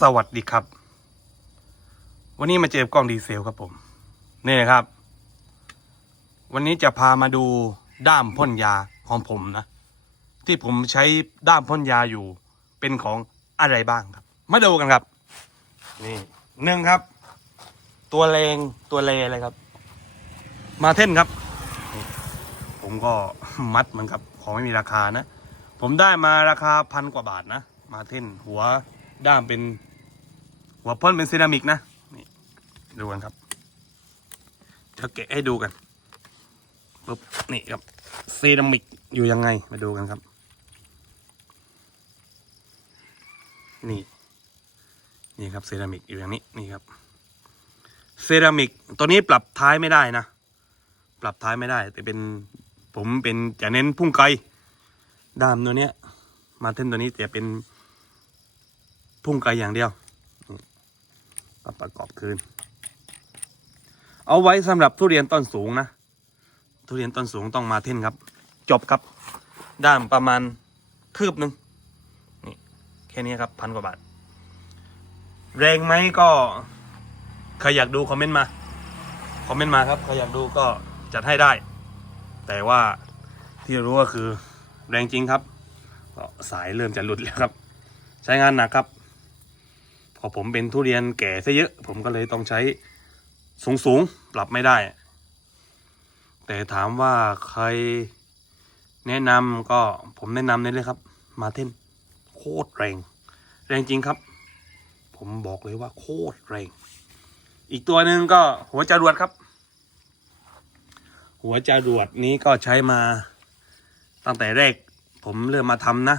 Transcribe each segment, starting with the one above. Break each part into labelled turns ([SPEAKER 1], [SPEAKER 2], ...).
[SPEAKER 1] สวัสดีครับ วันนี้มาเจอกล้องดีเซลครับผม นี่นะครับ วันนี้จะพามาดูด้ามพ่นยาของผมนะ ที่ผมใช้ด้ามพ่นยาอยู่เป็นของอะไรบ้างครับ มาดูกันครับ นี่หนึ่งครับ ตัวแรงตัวเลอะไรครับ มาเท่นครับ ผมก็มัดมันครับของไม่มีราคานะ ผมได้มาราคาพันกว่าบาทนะ มาเท่นหัว ด้ามเป็นหัวพ่นเป็นเซรามิกนะนี่ดูกันครับจะแกะให้ดูกันปุ๊บนี่ครับเซรามิกอยู่ยังไงมาดูกันครับ นี่ นี่ครับเซรามิกอยู่อย่างนี้นี่ครับเซรามิกตัวนี้ปรับท้ายไม่ได้นะ ปรับท้ายไม่ได้ แต่เป็นผมเป็นจะเน้นพุ่งไกลด้ามตัวเนี้ย มาเท่นตัวนี้จะเป็น พุ่งไกลอย่างเดียวก็ประกอบคืน เอาไว้สำหรับทุเรียนต้นสูงนะ ทุเรียนต้นสูงต้องมาเท่นครับ จบครับ ด้ามประมาณคืบหนึ่งนี่แค่นี้ครับพันกว่าบาท แรงไหมก็ใครอยากดูคอมเมนต์มาคอมเมนต์มาครับใครอยากดูก็จัดให้ได้ แต่ว่าที่รู้ก็คือแรงจริงครับสายเริ่มจะหลุดแล้วครับ ใช้งานหนักครับ พอผมเป็นทุเรียนแก่ซะเยอะ ผมก็เลยต้องใช้สูงสูงๆปรับไม่ได้ แต่ถามว่าใครแนะนำก็ผมแนะนำนี่เลยครับ มาเทนโคตรแรง แรงจริงครับ ผมบอกเลยว่าโคตรแรง อีกตัวหนึ่งก็หัวจรวดครับ หัวจรวดนี้ก็ใช้มาตั้งแต่แรก ผมเริ่มมาทำนะ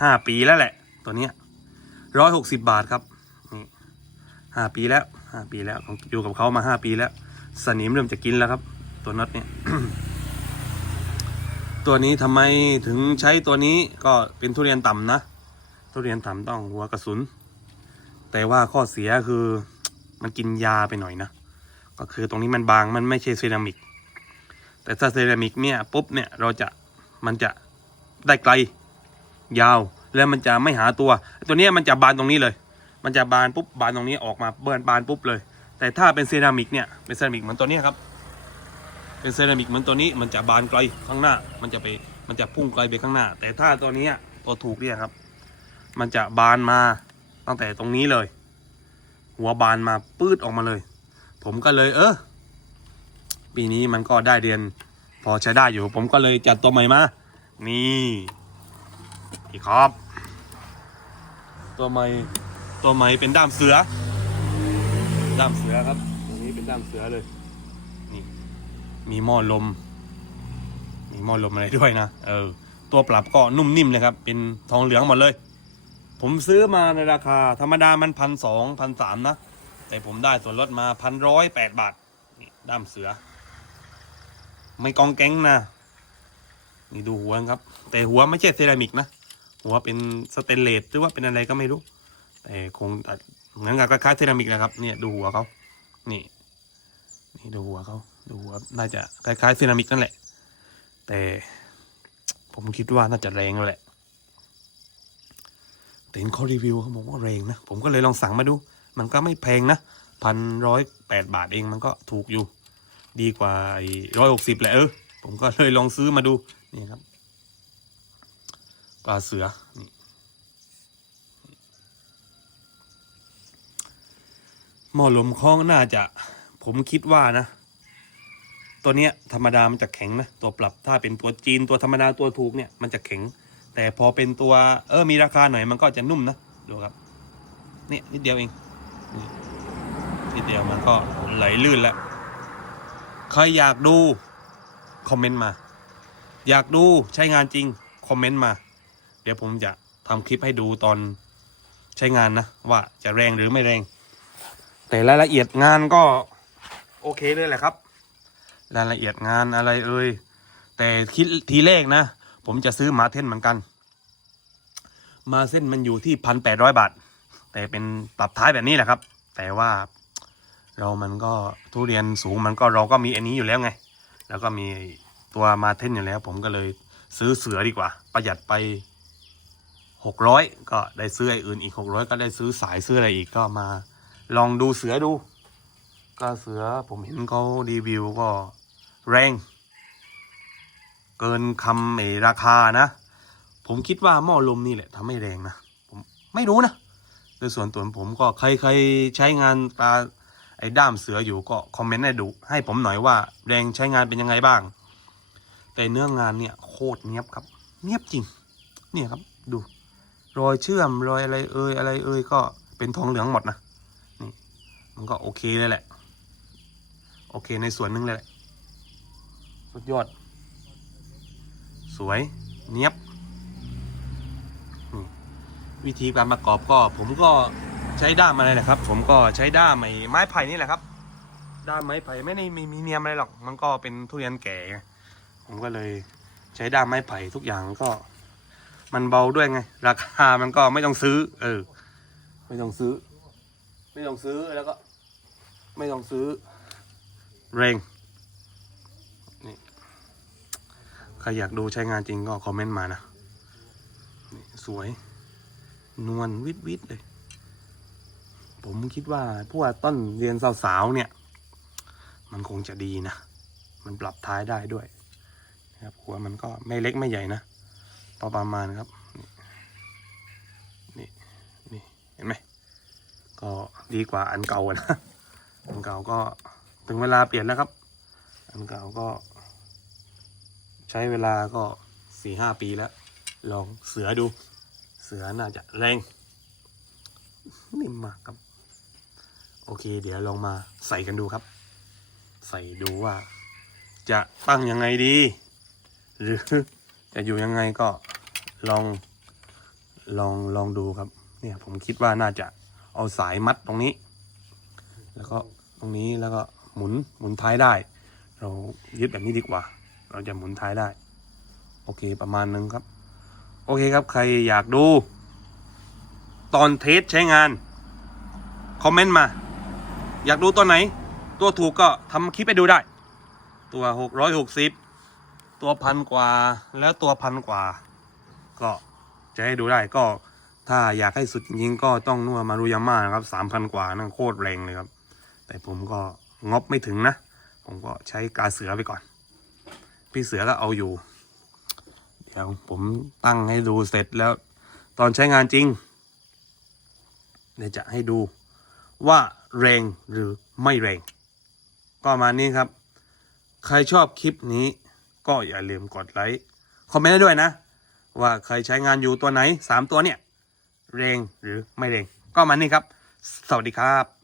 [SPEAKER 1] ห้าปีแล้วแหละ ตัวเนี้ยร้อยหกสิบบาทครับ ห้าปีแล้วห้าปีแล้วอยู่กับเขามาห้าปีแล้ว สนิมเริ่มจะกินแล้วครับ ตัวน็อตเนี่ยตัวนี้ทำไมถึงใช้ตัวนี้ก็เป็นทุเรียนต่ำนะ ทุเรียนต่ำต้องหัวกระสุน แต่ว่าข้อเสียคือมันกินยาไปหน่อยนะ ก็คือตรงนี้มันบางมันไม่ใช่เซรามิก แต่ถ้าเซรามิกเนี่ยปุ๊บเนี่ยเราจะมันจะได้ไกล ยาว แล้วมันจะไม่หาตัว ตัวนี้มันจะบานตรงนี้เลย มันจะบานปุ๊บบานตรงนี้ออกมาเบิร์นบานปุ๊บเลย แต่ถ้าเป็นเซรามิกเนี่ยเป็นเซรามิกเหมือนตัวนี้ครับ เป็นเซรามิกเหมือนตัวนี้มันจะบานไกลข้างหน้า มันจะไปมันจะพุ่งไกลไปข้างหน้า แต่ถ้าตัวนี้ตัวถูกเนี่ยครับ มันจะบานมาตั้งแต่ตรงนี้เลย หัวบานมาปื้ดออกมาเลย ผมก็เลย เออปีนี้มันก็ได้เรียนพอใช้ได้อยู่ ผมก็เลยจัดตัวใหม่มา นี่พี่ครับ ตัวใหม่ ตัวใหม่เป็นด้ามเสือ ด้ามเสือครับตัวนี้เป็นด้ามเสือเลย นี่ มีหม้อลม มีหม้อลมอะไรด้วยนะ เออ ตัวปรับก็นุ่มนิ่มเลยครับ เป็นทองเหลืองหมดเลย ผมซื้อมาในราคา ธรรมดามันพันสองพันสามนะ แต่ผมได้ส่วนลดมาพันร้อยแปดบาทนี่ด้ามเสือ ไม่กองแก๊งนะ นี่ดูหัวครับ แต่หัวไม่ใช่เซรามิกนะ หัวเป็นสเตนเลสหรือว่าเป็นอะไรก็ไม่รู้ แต่คงเหมือนกับคล้ายๆเซรามิกนะครับ เนี่ยดูหัวเขานี่ นี่ดูหัวเขาดูหัวน่าจะคล้ายๆเซรามิกนั่นแหละ แต่ ผมคิดว่าน่าจะแรงแล้วแหละแต่เห็นเขารีวิวเขาบอกว่าแรงนะ ผมก็เลยลองสั่งมาดู มันก็ไม่แพงนะพันร้อยแปดบาทเองมันก็ถูกอยู่ ดีกว่าร้อยหกสิบแหละเออผมก็เลยลองซื้อมาดูนี่ครับปลาเสือนี่ หม้อลมคล้องน่าจะผมคิดว่านะ ตัวเนี้ยธรรมดามันจะแข็งนะ ตัวปรับถ้าเป็นตัวจีนตัวธรรมดาตัวถูกเนี่ยมันจะแข็ง แต่พอเป็นตัวเออมีราคาหน่อยมันก็จะนุ่มนะดูครับเนี่ยนิดเดียวเองนิดเดียวมันก็ไหลลื่นแล้วใครอยากดูคอมเมนต์มา อยากดูใช้งานจริงคอมเมนต์มา เดี๋ยวผมจะทำคลิปให้ดูตอนใช้งานนะ ว่าจะแรงหรือไม่แรง แต่รายละเอียดงานก็โอเคเลยแหละครับ รายละเอียดงานอะไรเอ่ยแต่คิดทีแรกนะ ผมจะซื้อมาเท่นเหมือนกัน มาเส้นมันอยู่ที่พันแปดร้อยบาท แต่เป็นปรับท้ายแบบนี้แหละครับ แต่ว่าเรามันก็ทุเรียนสูงมันก็เราก็มีอันนี้อยู่แล้วไง แล้วก็มีตัวมาเท่นอยู่แล้ว ผมก็เลยซื้อเสือดีกว่า ประหยัดไปหกร้อยก็ได้ซื้อไอ้อื่นอีกหกร้อยก็ได้ซื้อสายซื้ออะไรอีกก็มา ลองดูเสือดู ก็เสือผมเห็นเขารีวิวก็แรง เกินคำไอ้ราคานะ ผมคิดว่าหม้อลมนี่แหละทำให้แรงนะ ผมไม่รู้นะโดยส่วนตัวผมก็ใครใครใช้งานปลาไอ้ด้ามเสืออยู่ก็คอมเมนต์ให้ดู ให้ผมหน่อยว่าแรงใช้งานเป็นยังไงบ้าง แต่เนื้องานเนี่ยโคตรเนียบครับ เนียบจริง เนี่ยครับดู รอยเชื่อมรอยอะไรเอ่ยอะไรเอ่ยก็เป็นทองเหลืองหมดนะ นี่มันก็โอเคเลยแหละ โอเคในส่วนหนึงเลยแหละสุดยอด สวยเนียบ วิธีการประกอบก็ ผมก็ใช้ด้ามอะไรแหละครับ ผมก็ใช้ด้ามไม้ไม้ไผ่นี่แหละครับ ด้ามไม้ไผ่ไม่ได้มีมีเนียมอะไรหรอก มันก็เป็นทุเรียนแก่ ผมก็เลยใช้ด้ามไม้ไผ่ทุกอย่างก็ มันเบาด้วยไง ราคามันก็ไม่ต้องซื้อ เออ ไม่ต้องซื้อ ไม่ต้องซื้อแล้วก็ ไม่ต้องซื้อ เร่งนี่ใครอยากดูใช้งานจริงก็คอมเมนต์มานะนี่สวย นวลวิดวิดเลย ผมคิดว่าพวกต้นเรียนสาวๆเนี่ย มันคงจะดีนะ มันปรับท้ายได้ด้วยนะครับหัวมันก็ไม่เล็กไม่ใหญ่นะพอประมาณครับ นี่ นี่ เห็นไหม ก็ดีกว่าอันเก่านะ อันเก่าก็ถึงเวลาเปลี่ยนแล้วครับ อันเก่าก็ ใช้เวลาก็สี่ห้าปีแล้ว ลองเสือดู เสือน่าจะแรงนิ่มมากครับ โอเค เดี๋ยวลองมาใส่กันดูครับ ใส่ดูว่า จะตั้งยังไงดี หรือจะอยู่ยังไงก็ลองลองลองดูครับ เนี่ยผมคิดว่าน่าจะ เอาสายมัดตรงนี้ แล้วก็ตรงนี้แล้วก็หมุนหมุนท้ายได้ เรายึดแบบนี้ดีกว่า เราจะหมุนท้ายได้ โอเคประมาณนึงครับ โอเคครับใครอยากดู ตอนเทสใช้งาน คอมเมนต์มา อยากดูตัวไหน ตัวถูกก็ทำคลิปไปดูได้ ตัวหกร้อยหกสิบตัวพันกว่าแล้วตัวพันกว่า ก็จะให้ดูได้ก็ ถ้าอยากให้สุดจริงๆก็ต้องนัวมารุยาม่านะครับสามพันกว่านั่นโคตรแรงเลยครับ แต่ผมก็งบไม่ถึงนะ ผมก็ใช้กาเสือไปก่อน พี่เสือก็เอาอยู่ เดี๋ยวผมตั้งให้ดูเสร็จแล้ว ตอนใช้งานจริงเดี๋ยวจะให้ดูว่าแรงหรือไม่แรง ก็มานี้ครับ ใครชอบคลิปนี้ก็อย่าลืมกดไลค์ คอมเมนต์ได้ด้วยนะ ว่าใครใช้งานอยู่ตัวไหนสามตัวเนี่ย เร่งหรือไม่เร่ง ก็มานี่ครับ สวัสดีครับ